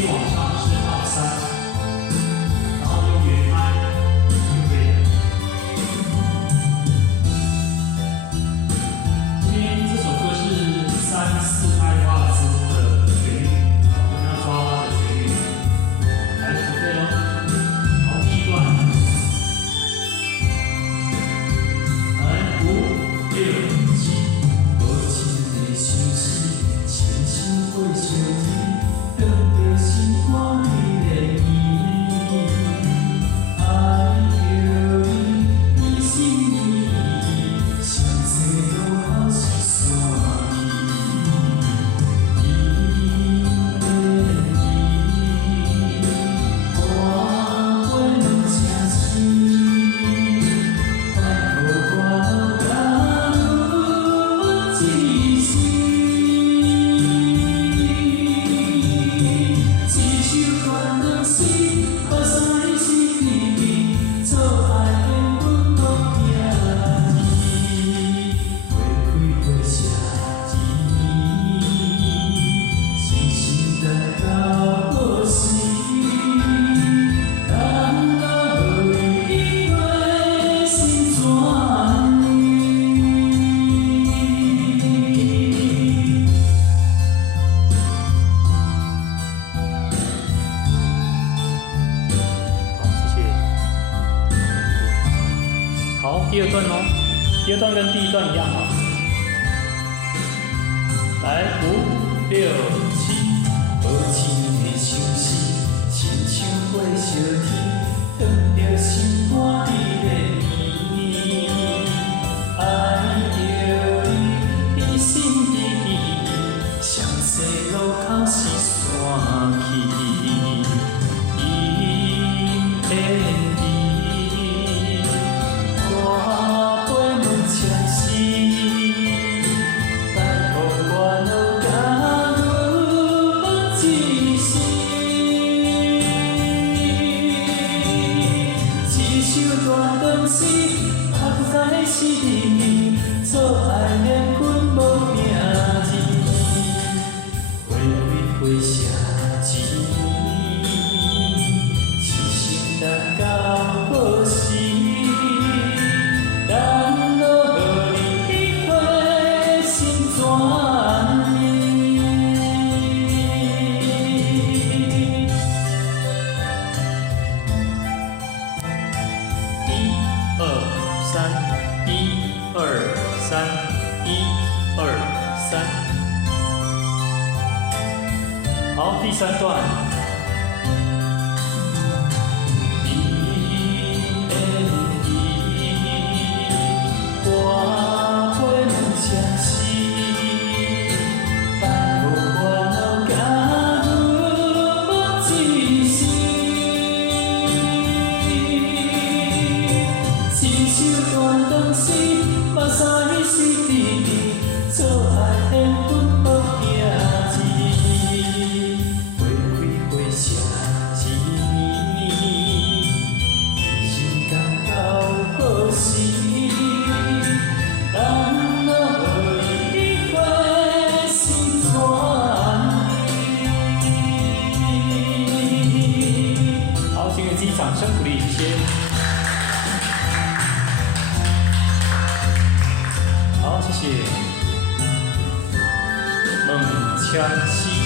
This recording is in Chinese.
接往上升到3，然后用原拍就可以了。今天这首歌是3/4拍华尔兹的旋律，我们要抓它的旋律，来准备喽。好，第一段，来5、6、7。 好，第二段哦，第二段跟第一段一样哈。来5、6、7。无情的相思，亲像火烧天，烫着心肝里的面。爱着你，你心里，上西路口是山去。 好，第三段。掌声鼓励，谢谢。好，谢谢。梦枪西。